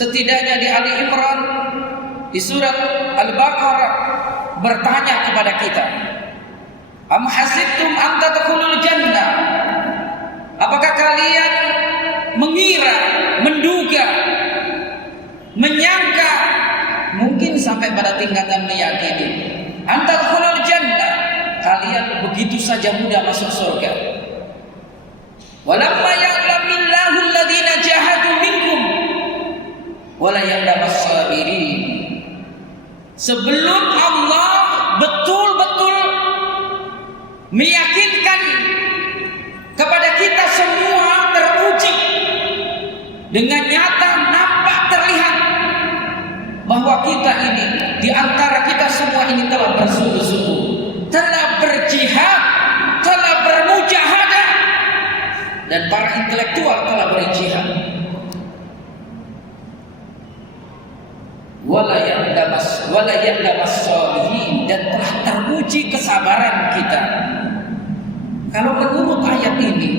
setidaknya di Ali Imran, di surat Al-Baqarah bertanya kepada kita, am hasibtum an tadkhulul jannah, apakah kalian mengira, menduga, menyangka, mungkin sampai pada tingkatan meyakini, an tadkhulul jannah, kalian begitu saja mudah masuk surga. Walamma ya'lamillahu alladhina jahadu minkum wala ya'lamas sabirin. Sebelum Allah betul-betul meyakinkan kepada kita semua teruji dengan nyata, nampak, terlihat bahwa kita ini, di antara kita semua ini telah bersungguh-sungguh, telah berjihad, telah bermujahadah, dan para intelektual telah berjihad. Wala ya'lamas sholihin, dan telah teruji kesabaran kita. Kalau menurut ayat ini,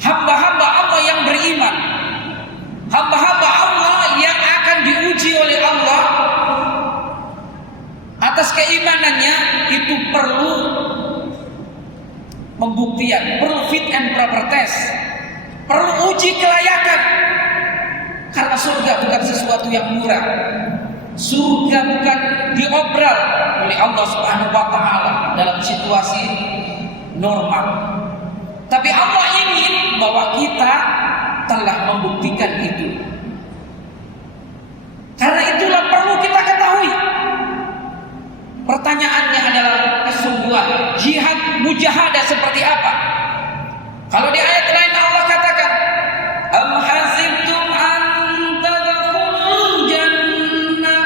hamba-hamba Allah yang beriman, hamba-hamba Allah yang akan diuji oleh Allah atas keimanannya, itu perlu pembuktian, perlu fit and proper test, perlu uji kelayakan. Karena surga bukan sesuatu yang murah. Surga bukan diobral oleh Allah Subhanahu wa taala dalam situasi normal. Tapi Allah ingin bahwa kita telah membuktikan itu. Karena itulah perlu kita ketahui. Pertanyaannya adalah kesungguhan jihad mujahadah seperti apa? Kalau di ayat lain Allah katakan, am hasibtum an tadkhulul jannah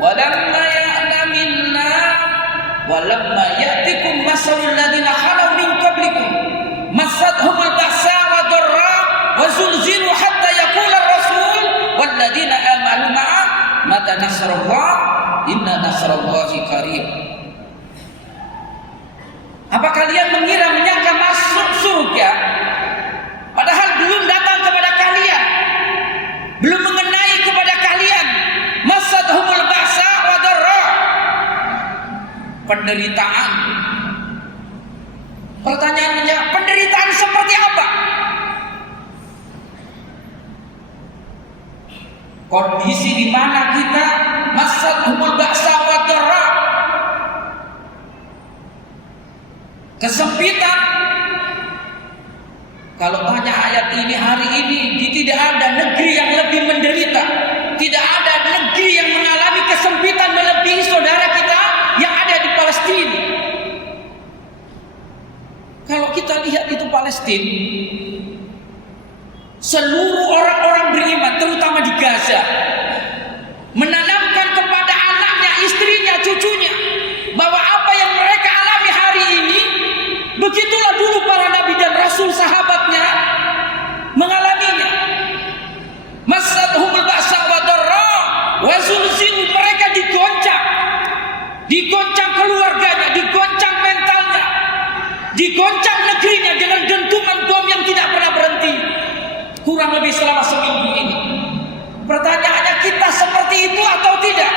walamma ya'lamillah walamma ya'tikum masalul ladzina khalu min qablikum massatuhumul ba'sa wa dharra wa zulzilu hatta yaqula ar-rasul wal ladzina amanu ma'a mata nasrullah inna nasrallahi qarib. Apa kalian mengira, menyangka masuk surga padahal belum datang kepada kalian, belum mengenai kepada kalian masadhumul ba'sa wa dharra, penderitaan. Pertanyaannya, penderitaan seperti apa? Kondisi di mana kita masadhumul ba'sa wa dharra, kesempitan. Kalau tanya ayat ini hari ini, tidak ada negeri yang lebih menderita, tidak ada negeri yang mengalami kesempitan melebihi saudara kita yang ada di Palestina. Kalau kita lihat itu Palestina, seluruh orang-orang beriman, terutama di Gaza, menanamkan kepada anaknya, istrinya, cucunya, bahwa apa yang mereka alami hari ini, begitulah dulu para nabi dan rasul sahabatnya mengalaminya. Masadhumul ba'sa wa dharra wa zulzilu, mereka digoncang keluarganya, digoncang mentalnya, digoncang negerinya dengan dentuman bom yang tidak pernah berhenti, kurang lebih selama seminggu ini. Pertanyaannya, kita seperti itu atau tidak?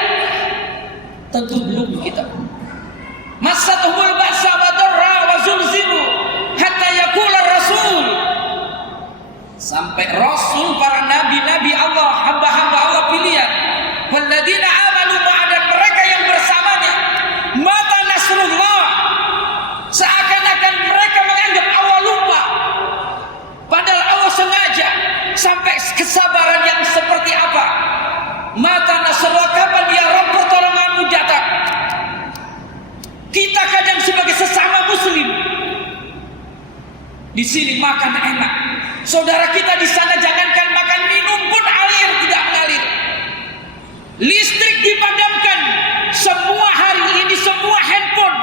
Tentu belum kita. Masadhumul ba'sa wa dharra wa zulzilu hatta yaqula rasul, sampai rasul, para nabi-nabi Allah, hamba-hamba Allah pilihan, walladzina amanu ma'a, dan mereka yang bersamanya, mata nasrullah, seakan-akan mereka menganggap Allah lupa, padahal Allah sengaja. Sampai kesabaran yang seperti apa? Mata nasrullah, kapan ya Rabb pertolonganmu datang? Kita kadang sebagai sesama muslim di sini makan enak, saudara kita di sana jangankan makan, minum pun air tidak mengalir, listrik dipadamkan, semua hari ini semua handphone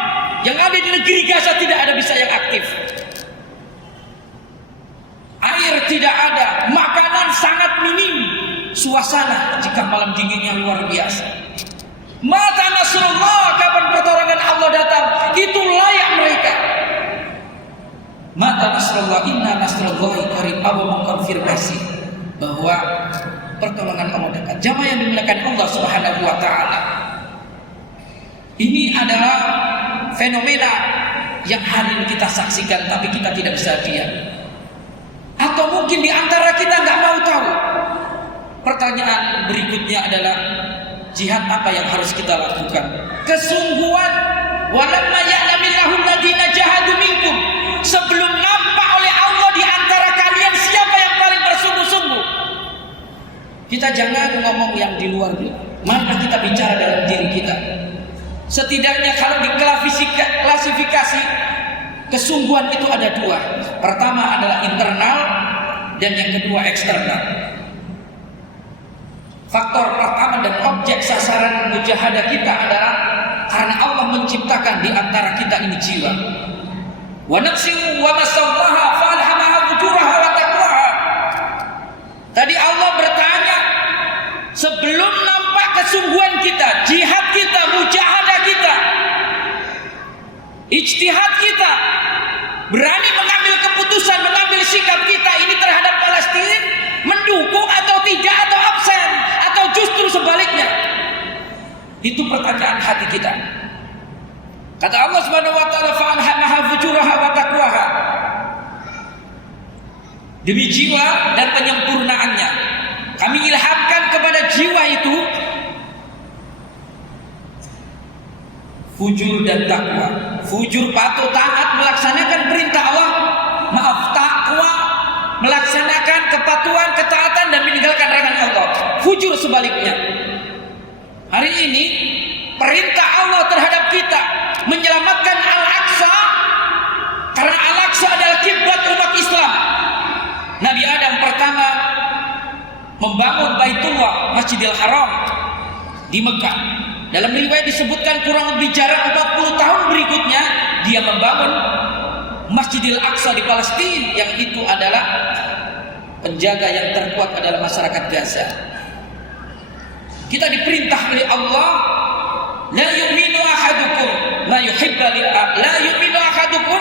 yang ada di negeri Gaza tidak ada bisa yang aktif, air tidak ada, makanan sangat minim, suasana jika malam dinginnya luar biasa. Mata nasrullah, kapan pertolongan Allah datang? Itu layak mereka. Mata nasrullah, inna nasrullahi qarib. Allah mengkonfirmasi bahwa pertolongan Allah dekat. Jamaah yang dimuliakan Allah Subhanahu wa taala. Ini adalah fenomena yang hari ini kita saksikan tapi kita tidak bisa diam. Atau mungkin di antara kita nggak mau tahu. Pertanyaan berikutnya adalah jihad apa yang harus kita lakukan? Kesungguhan, walamma ya'lamillahu alladziina jahadu minkum. Sebelum nampak oleh Allah di antara kalian siapa yang paling bersungguh-sungguh. Kita jangan ngomong yang di luar dulu. Mari kita bicara dalam diri kita. Setidaknya kalau diklasifikasi kesungguhan itu ada dua. Pertama adalah internal dan yang kedua eksternal. Faktor pertama dan objek sasaran mujahadah kita adalah karena Allah menciptakan di antara kita ini jiwa. Wa nafsin wa masawwaha falhamaha fujuraha wa taqwaha. Tadi Allah bertanya, sebelum nampak kesungguhan kita, jihad kita, mujahadah kita, ijtihad kita, berani mengambil keputusan, mengambil sikap kita ini terhadap Palestina, mendukung atau tidak, atau absen, atau justru sebaliknya. Itu pertanyaan hati kita. Kata Allah Subhanahu wa taala, fa'alhamaha fujuraha wa taqwaha. Demi jiwa dan penyempurnaannya, kami ilhamkan kepada jiwa itu fujur dan takwa. Fujur patuh taat melaksanakan perintah Allah, maaf takwa melaksanakan kepatuhan, ketaatan dan meninggalkan larangan Allah. Fujur sebaliknya. Hari ini perintah Allah terhadap kita menyelamatkan Al-Aqsa, karena Al-Aqsa adalah kiblat umat Islam. Nabi Adam pertama membangun Baitullah, Masjidil Haram di Mekah. Dalam riwayat disebutkan kurang lebih jarak 40 tahun berikutnya dia membangun Masjidil Aqsa di Palestina, yang itu adalah penjaga yang terkuat adalah masyarakat Gaza. Kita diperintah oleh Allah, la yu'minu ahadukum ma yuhibbu li la yu'minu ahadukum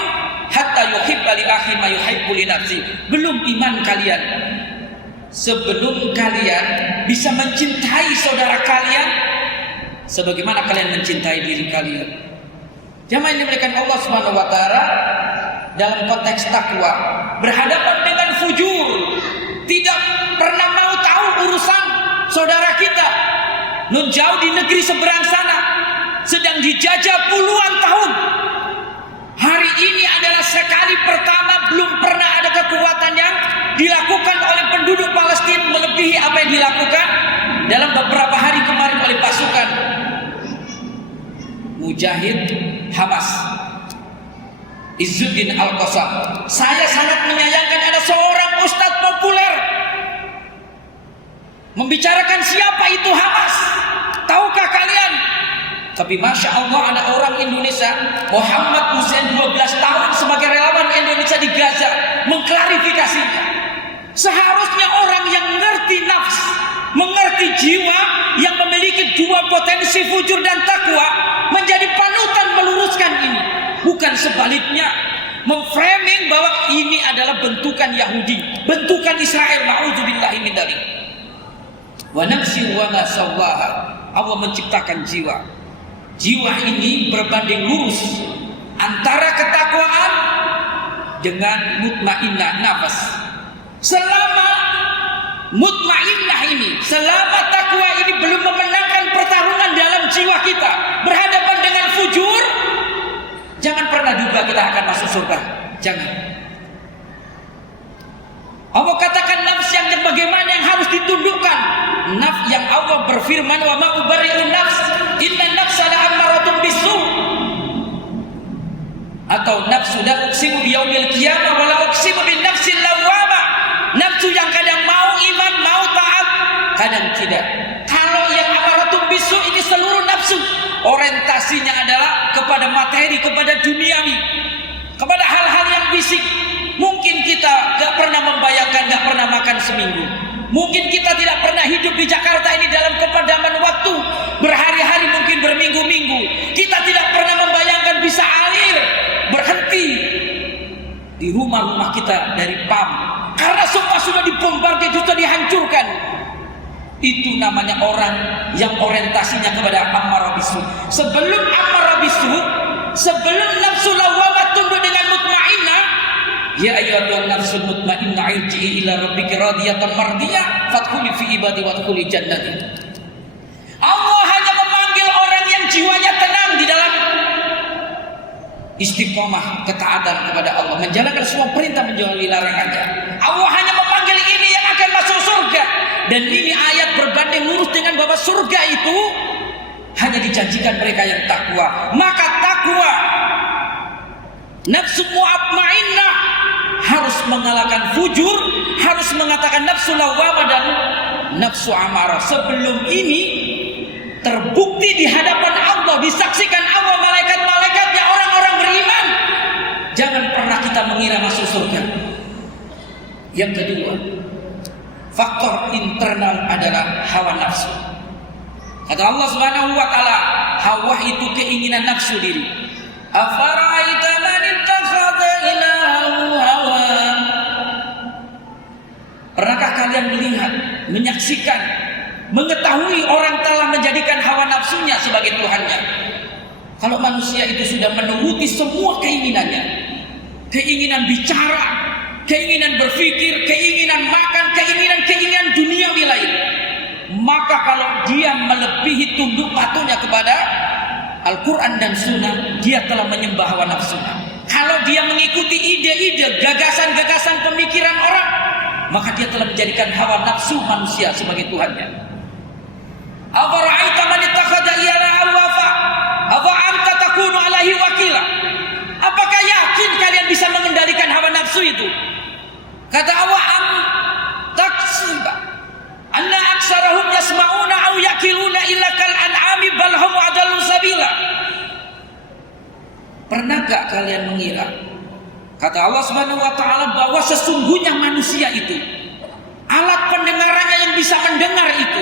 hatta yuhibba li akhi ma yuhibbu li nafsi. Belum iman kalian sebelum kalian bisa mencintai saudara kalian sebagaimana kalian mencintai diri kalian. Jamaah yang dimuliakan Allah Subhanahu wa taala, dalam konteks takwa, berhadapan dengan fujur, tidak pernah mau tahu urusan saudara kita, nun jauh di negeri seberang sana, sedang dijajah puluhan tahun. Hari ini adalah sekali pertama, belum pernah ada kekuatan yang dilakukan oleh penduduk Palestina melebihi apa yang dilakukan dalam beberapa hari kemarin oleh pasukan Mujahid Hamas, Izzuddin Al-Qassam. Saya sangat menyayangkan ada seorang ustadz populer membicarakan siapa itu Hamas. Tahukah kalian? Tapi Masya Allah ada orang Indonesia, Muhammad Hussein 12 tahun sebagai relawan Indonesia di Gaza, mengklarifikasi. Seharusnya orang yang mengerti nafs, mengerti jiwa, yang memiliki dua potensi fujur dan takwa, menjadi panutan meluruskan ini. Bukan sebaliknya, memframing bahwa ini adalah bentukan Yahudi, bentukan Israel. Na'udzubillahi min dzalik. Wa nafsi wa ma sawwaha. Allah menciptakan jiwa. Jiwa ini berbanding lurus antara ketakwaan dengan mutmainnah nafas. Selama mutmainnah ini, selama takwa ini belum memenangkan pertarungan dalam jiwa kita berhadapan dengan fujur, jangan pernah duga kita akan masuk surga. Jangan. Allah katakan nafs yang bagaimana yang harus ditundukkan. Nafs yang Allah berfirman, wa ma ubari'un nafs inna nafsa la'ammaratun bisu. Atau nafsu la uqsimu biyaumil qiyamah wa la uqsimu bin nafsil lawwamah. Nafsu yang kadang mau iman, mau taat, kadang tidak. Kalau yang amaratun bisu ini seluruh nafsu, orientasinya adalah kepada materi, kepada duniawi, kepada hal-hal yang fisik. Mungkin kita gak pernah membayangkan, gak pernah makan seminggu. Mungkin kita tidak pernah hidup di Jakarta ini dalam kepadaman waktu berhari-hari, mungkin berminggu-minggu. Kita tidak pernah membayangkan bisa air berhenti di rumah-rumah kita dari PAM, karena semua sudah dibombardir, sudah dihancurkan. Itu namanya orang yang orientasinya kepada ammarah bisu. Sebelum ammarah bisu, sebelum nafsu lawwamah tunduk dengan mutmainnah, ya ayyuhan nafsul mutmainnah irji'i ila rabbiki radiyatan mardiyah fadkhuli fi ibadi wadkhuli jannati. Allah hanya memanggil orang yang jiwanya tenang di dalam istiqomah ketaatan kepada Allah, menjalankan semua perintah, menjauhi larangannya. Allah hanya memanggil ini yang akan masuk surga. Dan ini ayat berbanding lurus dengan bahwa surga itu hanya dijanjikan mereka yang takwa. Maka takwa, nafsu mu'atmainnah harus mengalahkan fujur, harus mengatakan nafsu lawwamah dan nafsu amarah. Sebelum ini terbukti di hadapan Allah, disaksikan Allah, malaikat-malaikatnya, orang-orang beriman. Jangan pernah kita mengira masuk surga. Yang kedua, faktor internal adalah hawa nafsu. Kata Allah Subhanahu wa taala, hawa itu keinginan nafsu diri. Afara'aita man ittakhadha ilahahu hawa. Pernahkah kalian melihat, menyaksikan, mengetahui orang telah menjadikan hawa nafsunya sebagai tuhannya? Kalau manusia itu sudah menuruti semua keinginannya, keinginan bicara, keinginan berpikir, keinginan makan, keinginan duniawi lain, maka kalau dia melebihi tunduk patuhnya kepada Al-Quran dan Sunnah, dia telah menyembah hawa nafsunya. Kalau dia mengikuti ide-ide, gagasan-gagasan pemikiran orang, maka dia telah menjadikan hawa nafsu manusia sebagai Tuhannya. Afara'aita man ittakhadha ilahahu hawa afa anta takunu alaihi wakila. Apakah yakin kalian bisa mengendalikan hawa nafsu itu? Kata Allah, am taksiba anna aksarahum yasma'una aw yaqiluna illa kal an'ami bal hum adallu sabila. Pernahkah kalian mengira, kata Allah Subhanahu wa taala, bahwa sesungguhnya manusia itu alat pendengarannya yang bisa mendengar itu,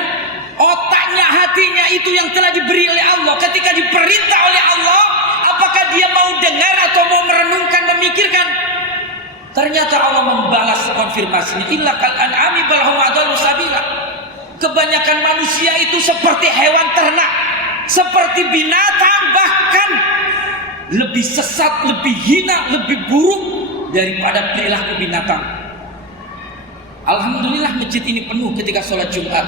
otaknya, hatinya itu yang telah diberi oleh Allah. Ketika diperintah oleh Allah, apakah dia mau dengar atau mau merenungkan, memikirkan? Ternyata Allah membalas konfirmasinya, illa kal an'ami bal hum adallu sabila. Kebanyakan manusia itu seperti hewan ternak, seperti binatang, bahkan lebih sesat, lebih hina, lebih buruk daripada perilaku binatang. Alhamdulillah masjid ini penuh ketika sholat Jumat.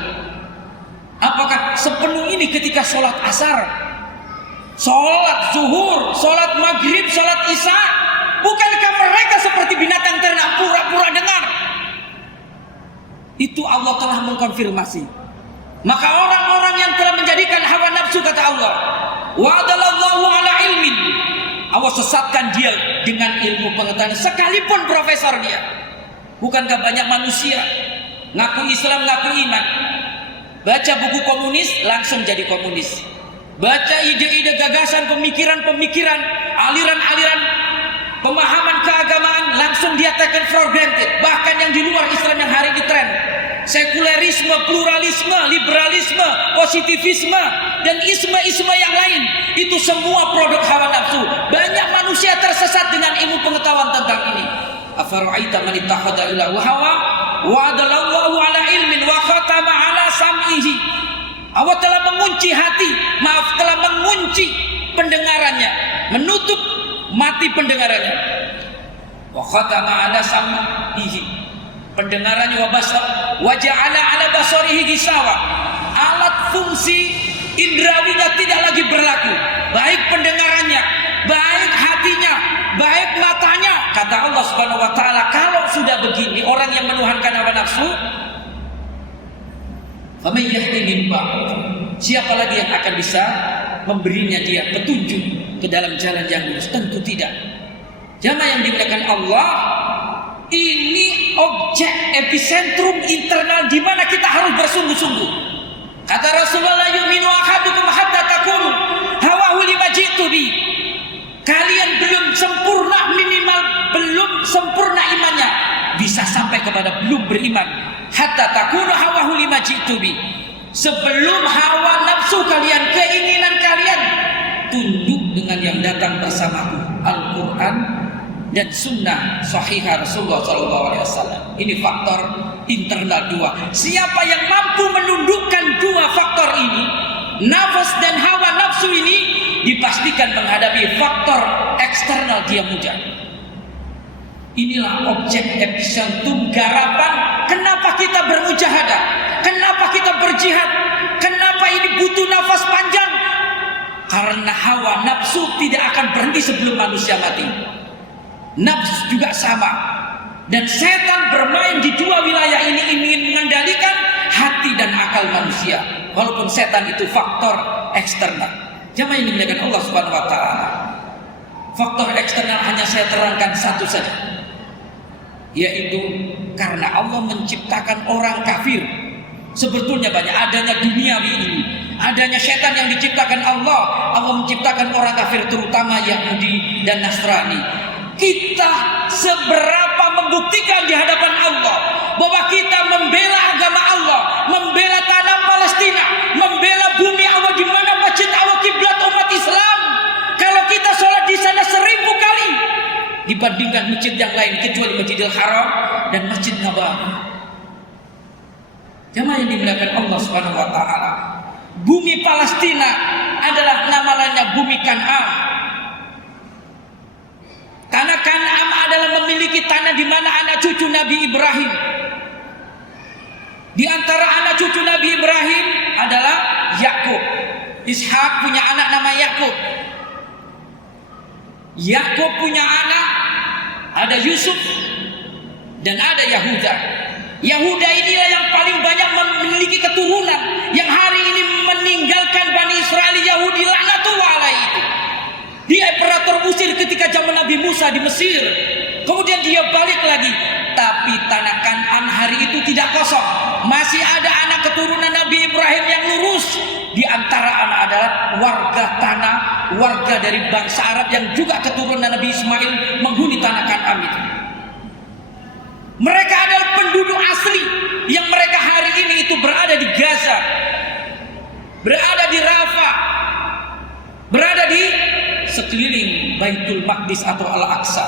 Apakah sepenuh ini ketika sholat asar, sholat zuhur, sholat maghrib, sholat isya? Bukankah mereka seperti binatang ternak, pura-pura dengar? Itu Allah telah mengkonfirmasi. Maka orang-orang yang telah menjadikan hawa nafsu, kata Allah, wa'adalallahu ala ilmin, Allah sesatkan dia dengan ilmu pengetahuan, sekalipun profesor dia. Bukankah banyak manusia ngaku Islam, ngaku iman, baca buku komunis langsung jadi komunis, baca ide-ide, gagasan, pemikiran-pemikiran, aliran-aliran pemahaman keagamaan, langsung dia taken for granted. Bahkan yang di luar Islam yang hari ini tren, sekulerisme, pluralisme, liberalisme, positivisme, dan isme-isme yang lain, itu semua produk hawa nafsu. Banyak manusia tersesat dengan ilmu pengetahuan tentang ini. Afara'aita man ittakhadha ilahahu hawa wa adallallahu ala ilmin wa khatama ala sam'ihi. Allah telah mengunci hati, telah mengunci pendengarannya, menutup mati pendengarannya. Wa khatama ala sam'ihi, pendengarannya, wa basar wa ja'ala ala basarihi gisawa. Alat fungsi indrawinya tidak lagi berlaku, baik pendengarannya, baik hatinya, baik matanya. Kata Allah Subhanahu wa taala, kalau sudah begini orang yang menuhankan hawa nafsu, faman yahdi min ba'd, siapa lagi yang akan bisa memberinya dia petunjuk ke dalam jalan yang lurus? Tentu tidak. Jamaah yang dimuliakan Allah, ini objek epicentrum internal di mana kita harus bersungguh-sungguh. Kata Rasulullah, yu'minu ahadukum hatta takunu hawahu lima jitu bi. Kalian belum sempurna, minimal belum sempurna imannya, bisa sampai kepada belum beriman. Hatta takunu hawahu lima jitu bi. Sebelum hawa nafsu kalian, keinginan kalian tunduk dengan yang datang bersamaku, Al-Quran dan Sunnah Sahihah Rasulullah SAW. Ini faktor internal dua. Siapa yang mampu menunduk nafas dan hawa nafsu ini dipastikan menghadapi faktor eksternal dia mudah. Inilah objek epicentrum garapan kenapa kita bermujahadah, kenapa kita berjihad, kenapa ini butuh nafas panjang. Karena hawa nafsu tidak akan berhenti sebelum manusia mati. Nafsu juga sama. Dan setan bermain di dua wilayah ini ingin mengendalikan hati dan akal manusia. Walaupun setan itu faktor eksternal. Jamaah yang dimuliakan Allah Subhanahu wa taala. Faktor eksternal hanya saya terangkan satu saja. Yaitu karena Allah menciptakan orang kafir. Sebetulnya banyak adanya duniawi ini. Adanya setan yang diciptakan Allah. Allah menciptakan orang kafir terutama Yahudi dan Nasrani. Kita seberapa membuktikan di hadapan Allah bahwa kita membela agama Allah, membela tanah Palestina, membela bumi Allah di mana masjid Allah kiblat umat Islam. Kalau kita sholat di sana 1000 kali dibandingkan masjid yang lain kecuali Masjidil Haram dan Masjid Nabawi. Jamaah yang dimuliakan Allah Subhanahu wa taala. Bumi Palestina adalah nama lainnya bumi Kan'an. Tanah Kan'an adalah memiliki tanah di mana anak cucu Nabi Ibrahim. Di antara anak cucu Nabi Ibrahim adalah Yakub. Ishak punya anak nama Yakub. Yakub punya anak ada Yusuf dan ada Yahuda. Yahuda inilah yang paling banyak memiliki keturunan yang hari ini meninggalkan Bani Israel. Yahudi laknatullah alaihi itu. Dia imperator Mesir ketika zaman Nabi Musa di Mesir. Kemudian dia balik lagi. Tapi tanah Kan'an hari itu tidak kosong. Masih ada anak keturunan Nabi Ibrahim yang lurus. Di antara anak adalah warga tanah, warga dari bangsa Arab yang juga keturunan Nabi Ismail menghuni tanah Kan'an itu. Mereka adalah penduduk asli yang mereka hari ini itu berada di Gaza, berada di Rafah, berada di sekeliling Baitul Maqdis atau Al-Aqsa.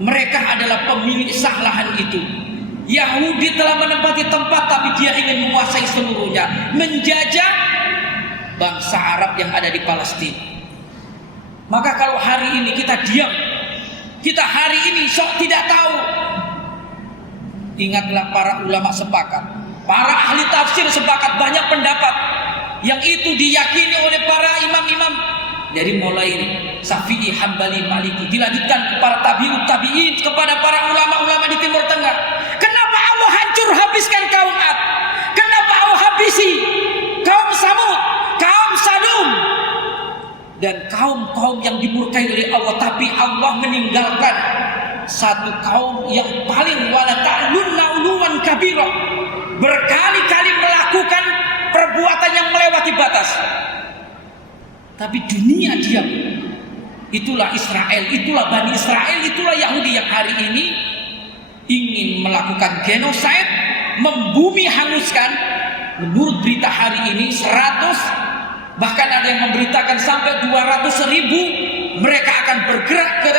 Mereka adalah pemilik sah lahan itu. Yahudi telah menempati tempat tapi dia ingin menguasai seluruhnya, menjajah bangsa Arab yang ada di Palestina. Maka kalau hari ini kita diam, kita hari ini sok tidak tahu, ingatlah para ulama sepakat, para ahli tafsir sepakat, banyak pendapat yang itu diyakini oleh para imam-imam dari mulai Syafi'i, Hambali, Maliki, dilanjutkan kepada tabi'ut tabi'in, kepada para ulama-ulama di Timur Tengah. Kenapa Allah hancur habiskan kaum Ad? Kenapa Allah habisi kaum Samud, kaum Sadum dan kaum-kaum yang dimurkai oleh Allah, tapi Allah meninggalkan satu kaum yang paling wala ta'lunna uluwan kabira, berkali-kali melakukan perbuatan yang melewati batas. Tapi dunia diam. Itulah Israel, itulah Bani Israel, itulah Yahudi yang hari ini ingin melakukan genosid, membumi hanguskan. Menurut berita hari ini 100, bahkan ada yang memberitakan sampai 200.000 mereka akan bergerak ke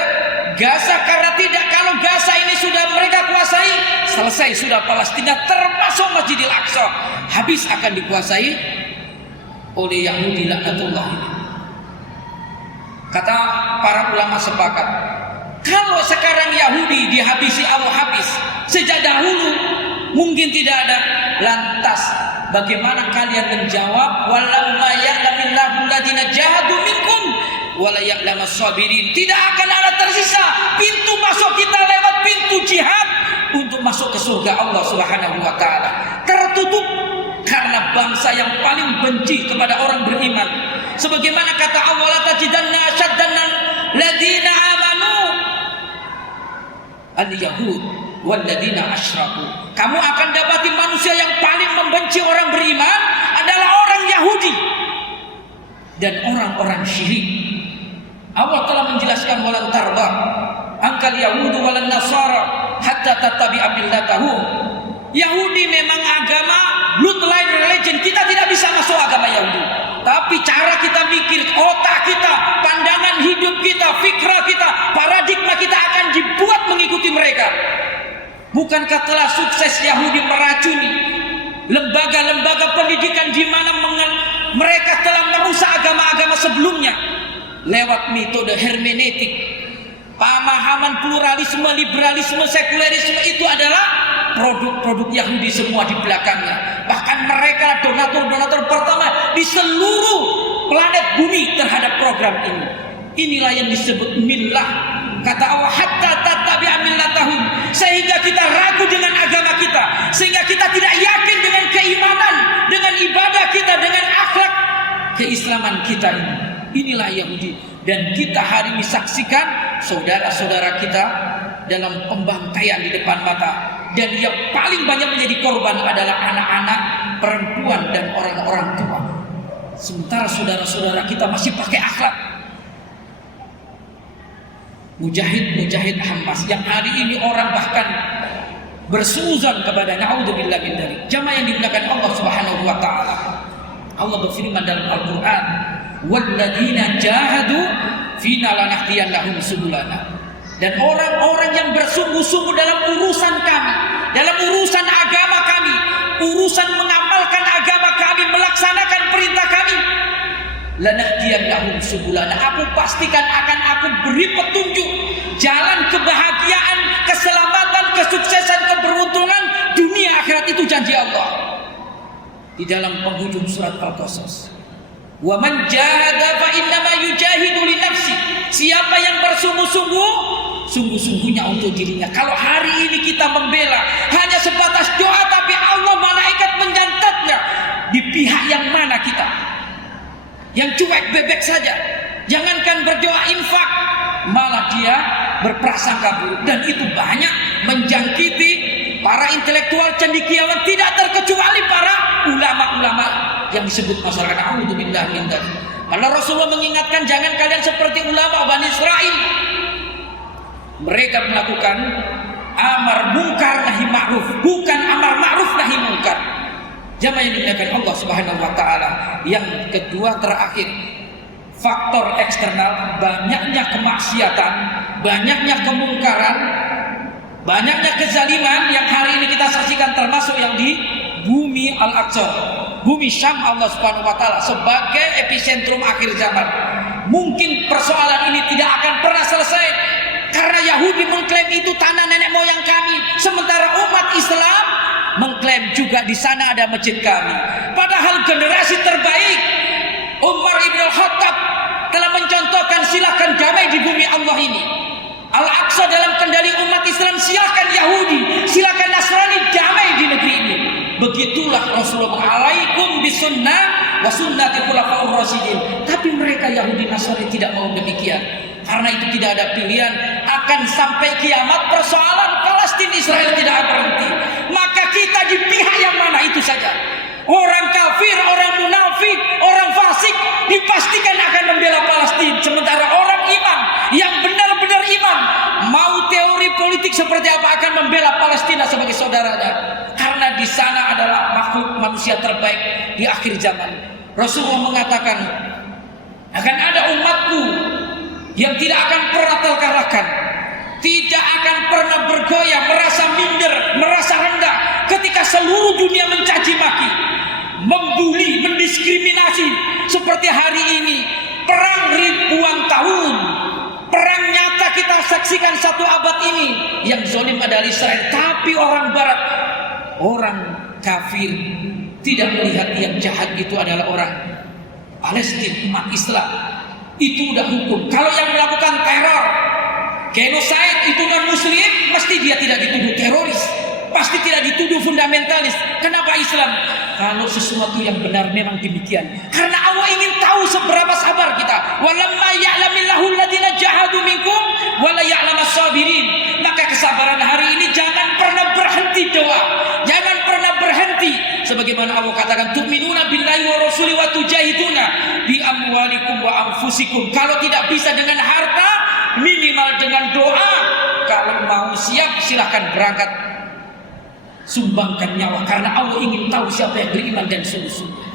Gaza. Karena tidak, kalau Gaza ini sudah mereka kuasai, selesai sudah Palestina termasuk Masjidil Aqsa habis akan dikuasai oleh Yahudi laknatullah ini. Kata para ulama sepakat, kalau sekarang Yahudi dihabisi Allah habis, sejak dahulu mungkin tidak ada. Lantas bagaimana kalian menjawab walamma ya'lamillahu alladziina jahadu minkum wala ya'lamas sabirin? Tidak akan ada tersisa pintu masuk kita lewat pintu jihad untuk masuk ke surga Allah Subhanahu wa taala. Tertutup karena bangsa yang paling benci kepada orang beriman. Sebagaimana kata Allah, la tajidanna asyaddan ladina amanu al-yahud walladzina asyraku. Kamu akan dapati manusia yang paling membenci orang beriman adalah orang Yahudi dan orang-orang syirik. Allah telah menjelaskan walan tarda angkal yahudu walan nasara hatta tattabi'a millatahum. Yahudi memang agama bloodline religion, kita tidak bisa masuk agama Yahudi. Tapi cara kita mikir, otak kita, pandangan hidup kita, fikrah kita, paradigma kita akan dibuat mengikuti mereka. Bukankah telah sukses Yahudi meracuni lembaga-lembaga pendidikan di mana mereka telah merusak agama-agama sebelumnya lewat metode hermeneutik. Pemahaman pluralisme, liberalisme, sekulerisme itu adalah produk-produk Yahudi semua di belakangnya. Bahkan mereka donatur-donatur pertama di seluruh planet bumi terhadap program ini. Inilah yang disebut millah. Kata Allah, hatta tattabi'a millatahum, sehingga kita ragu dengan agama kita, sehingga kita tidak yakin dengan keimanan, dengan ibadah kita, dengan akhlak keislaman kita ini. Inilah Yahudi. Dan kita hari ini saksikan saudara-saudara kita dalam pembantaian di depan mata. Dan yang paling banyak menjadi korban adalah anak-anak, perempuan, dan orang-orang tua. Sementara saudara-saudara kita masih pakai akhlak. Mujahid Hamas yang hari ini orang bahkan bersuuzon kepada naudzubillah min dzalik. Jamaah yang dimuliakan Allah Subhanahu wa taala. Allah berfirman dalam Al-Qur'an, "Walladzina jahadu fina lanahdiyannahum subulana." Dan orang-orang yang bersungguh-sungguh dalam urusan kami, dalam urusan agama kami, urusan mengamalkan agama kami, melaksanakan perintah kami, lanahdiyannahum subulana, aku pastikan akan aku beri petunjuk jalan kebahagiaan, keselamatan, kesuksesan, keberuntungan dunia akhirat. Itu janji Allah di dalam penghujung surat Al-Qasas. Wa man jahada fa innama yujahidu li nafsi. Siapa yang bersungguh-sungguh, sungguh-sungguhnya untuk dirinya. Kalau hari ini kita membela hanya sebatas doa, tapi Allah malaikat mencatatnya, di pihak yang mana kita? Yang cuek bebek saja. Jangankan berdoa infak, malah dia berprasangka buruk. Dan itu banyak menjangkiti para intelektual cendekiawan, tidak terkecuali para ulama-ulama yang disebut masyarakat. A'udzubillah min dzalik. Karena Rasulullah mengingatkan, jangan kalian seperti ulama Bani Israil. Mereka melakukan amar munkar nahi ma'ruf, bukan amar ma'ruf nahi munkar. Jamaah yang dimuliakan Allah Subhanahu wa taala. Yang kedua terakhir, faktor eksternal, banyaknya kemaksiatan, banyaknya kemungkaran, banyaknya kezaliman yang hari ini kita saksikan, termasuk yang di bumi Al-Aqsa, bumi Syam Allah Subhanahu wa taala sebagai epicentrum akhir zaman. Mungkin persoalan ini tidak akan pernah selesai karena Yahudi mengklaim itu tanah nenek moyang kami, sementara umat Islam mengklaim juga di sana ada masjid kami. Padahal generasi terbaik Umar ibn al-Khattab telah mencontohkan silakan damai di bumi Allah ini. Al-Aqsa dalam kendali umat Islam, silakan Yahudi, silakan Nasrani damai di negeri ini. Begitulah Rasulullah, alaikum bisunnah wa sunnati khulafaur rasyidin. Tapi mereka Yahudi Nasrani tidak mau demikian. Karena itu tidak ada pilihan, akan sampai kiamat persoalan Palestina Israel tidak berhenti. Maka kita di pihak yang mana itu saja. Orang kafir, orang munafik, orang fasik dipastikan akan membela Palestina. Sementara orang iman yang benar-benar iman, mau teori politik seperti apa, akan membela Palestina sebagai saudaranya. Karena di sana adalah makhluk manusia terbaik di akhir zaman. Rasulullah mengatakan, akan ada umatku yang tidak akan pernah terkalahkan, tidak akan pernah bergoyah, merasa minder, merasa rendah ketika seluruh dunia mencaci maki, membuli, mendiskriminasi seperti hari ini. Perang ribuan tahun, perang nyata kita saksikan 1 abad ini. Yang zalim adalah Israel, tapi orang barat, orang kafir tidak melihat yang jahat itu adalah orang Palestina, umat Islam. Itu udah hukum. Kalau yang melakukan teror, genocide itu non muslim, mesti dia tidak dituduh teroris, pasti tidak dituduh fundamentalis. Kenapa Islam? Kalau sesuatu yang benar memang demikian. Karena Allah ingin tahu seberapa sabar kita. Walamma ya'lamillahu alladziina jahadu minkum wa la ya'lamas sabirin. Maka kesabaran hari ini jangan pernah berhenti doa. Jangan pernah berhenti. Sebagaimana Allah katakan, tu'minuna billahi wa rasuli wa tujahiduna bi amwalikum wa anfusikum. Kalau tidak bisa dengan harta, minimal dengan doa. Kalau mau siap, silahkan berangkat, sumbangkan nyawa, karena Allah ingin tahu siapa yang beriman dan sungguh-sungguh.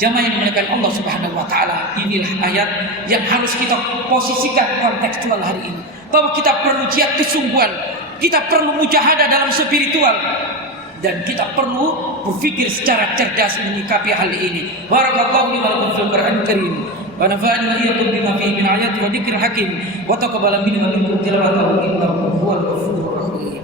Jamaah yang dimuliakan Allah Subhanahu wa taala, inilah ayat yang harus kita posisikan kontekstual hari ini, bahwa kita perlu jihad kesungguhan, kita perlu mujahadah dalam spiritual. dan kita perlu berpikir secara cerdas menyikapi hal ini. Barakallahu li wa lakum fil Qur'anil Karim. Wa nafa'ani wa iyyakum bima fihi min ayati wa dzikril hakim wa taqabbala minni wa minkum tilawatahu innahu huwal ghafurur rahim.